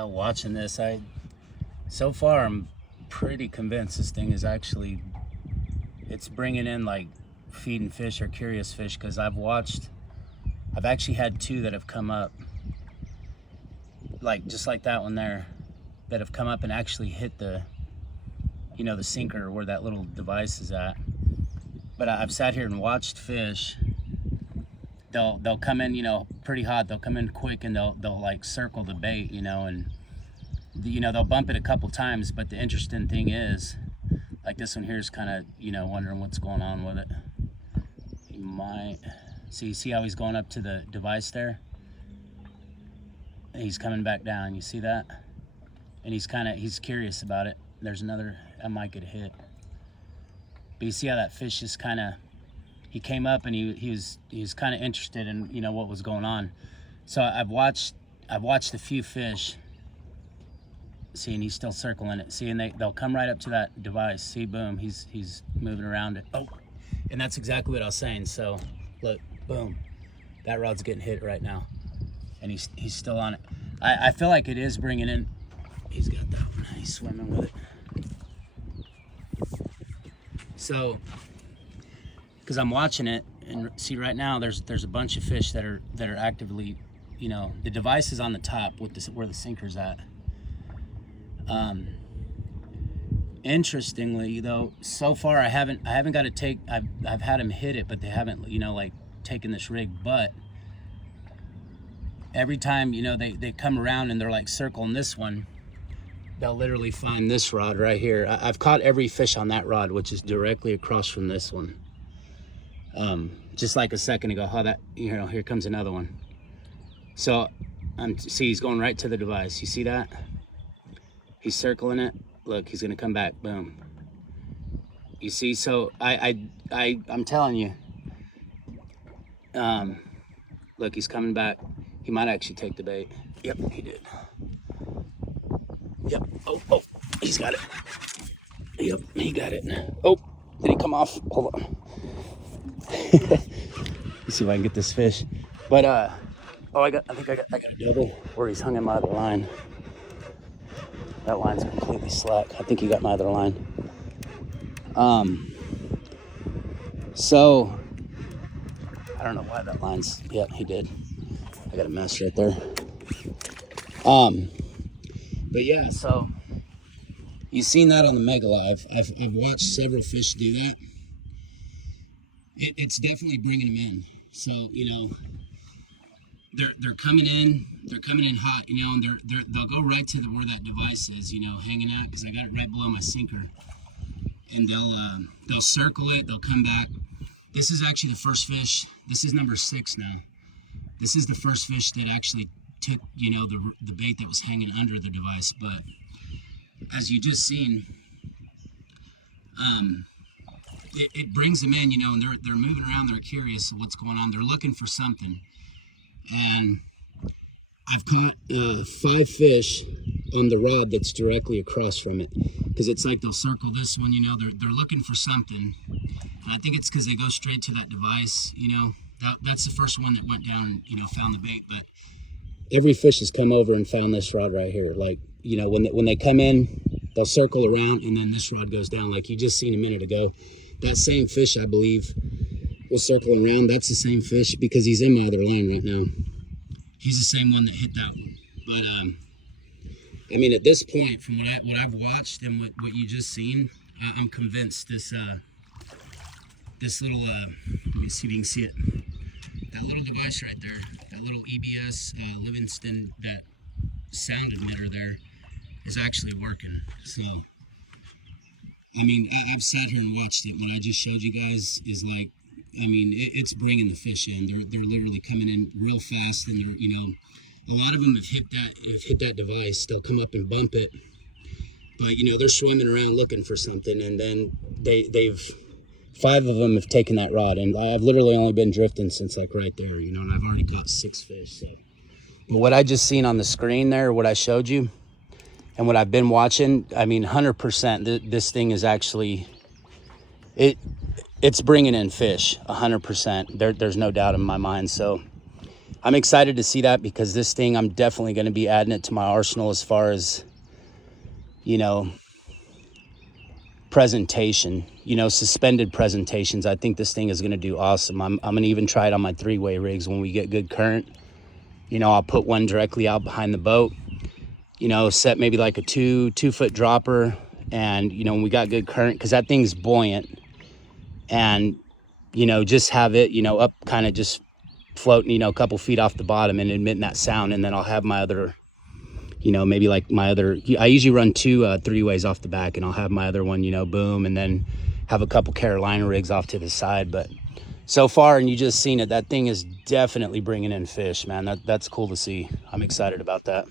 know, watching this, so far I'm pretty convinced this thing is actually, it's bringing in like feeding fish or curious fish, because I've actually had two that have come up, like just like that one there, that have come up and actually hit the, you know, the sinker where that little device is at. But I've sat here and watched fish. They'll come in, you know, pretty hot. They'll come in quick and they'll like circle the bait, you know, and you know, they'll bump it a couple times. But the interesting thing is, like this one here is kind of, you know, wondering what's going on with it. You might see how he's going up to the device there, and he's coming back down. You see that? And he's curious about it. There's another, I might get a hit. But you see how that fish is kind of, he came up and he was kind of interested in, you know, what was going on. So I've watched a few fish. See, and he's still circling it. See, and they'll come right up to that device. See, boom, he's moving around it. Oh, and that's exactly what I was saying. So look, boom, that rod's getting hit right now, and he's still on it. I feel like it is bringing in. He's got that one. He's swimming with it. So, because I'm watching it, and see right now there's a bunch of fish that are actively, you know, the device is on the top with this where the sinker's at. Interestingly though, so far I haven't got to take, I've had them hit it, but they haven't, you know, like taken this rig. But every time, you know, they come around and they're like circling this one, they'll literally find this rod right here. I've caught every fish on that rod, which is directly across from this one. Just like a second ago, how that, you know, here comes another one. So see, he's going right to the device. You see that? He's circling it. Look, he's gonna come back. Boom. You see? So I'm telling you. Look, he's coming back. He might actually take the bait. Yep, he did. Yep. Oh, he's got it. Yep, he got it. Oh, did he come off? Hold on. Let's see if I can get this fish. But I think I got a double where he's hung in my other line. That line's completely slack. I think he got my other line. So I don't know why that line's, yeah, he did. I got a mess right there. But yeah, so you've seen that on the Mega Live. I've watched several fish do that. It's definitely bringing them in. So, you know, they're coming in hot, you know, and they'll go right to where that device is, you know, hanging out, because I got it right below my sinker. And they'll circle it, they'll come back. This is actually the first fish. This is number 6 now. This is the first fish that actually took, you know, the bait that was hanging under the device. But as you just seen, it brings them in, you know, and they're moving around, they're curious of what's going on, they're looking for something. And I've caught 5 fish on the rod that's directly across from it, because it's like they'll circle this one, you know, they're looking for something. And I think it's because they go straight to that device, you know. That's the first one that went down and, you know, found the bait. But every fish has come over and found this rod right here. Like, you know, when they come in, they'll circle around, and then this rod goes down, like you just seen a minute ago. That same fish, I believe, was circling around. That's the same fish, because he's in my other line right now. He's the same one that hit that one. But I mean, at this point, from what I've watched and what you just seen, I'm convinced this little let me see if you can see it. That little device right there, that little EBS Livingston, that sound emitter there, is actually working. So, I mean, I've sat here and watched it. What I just showed you guys is like, I mean, it's bringing the fish in. They're literally coming in real fast, and they're, you know, a lot of them have hit that device. They'll come up and bump it, but you know, they're swimming around looking for something, and then they've 5 of them have taken that rod, and I've literally only been drifting since like right there, you know, and I've already caught 6 fish. So, but what I just seen on the screen there, what I showed you, and what I've been watching, I mean, 100%, this thing is actually, it's bringing in fish, 100%. There's no doubt in my mind. So I'm excited to see that, because this thing, I'm definitely going to be adding it to my arsenal as far as, you know, presentation, you know, suspended presentations. I think this thing is going to do awesome. I'm going to even try it on my 3-way rigs when we get good current. You know, I'll put one directly out behind the boat, you know, set maybe like a 2-foot dropper. And, you know, when we got good current, because that thing's buoyant, and, you know, just have it, you know, up kind of just floating, you know, a couple feet off the bottom and emitting that sound. And then I'll have my other, you know, maybe like my other, I usually run 2 3-ways off the back, and I'll have my other one, you know, boom, and then have a couple Carolina rigs off to the side. But so far, and you just seen it, that thing is definitely bringing in fish, man. That's cool to see. I'm excited about that.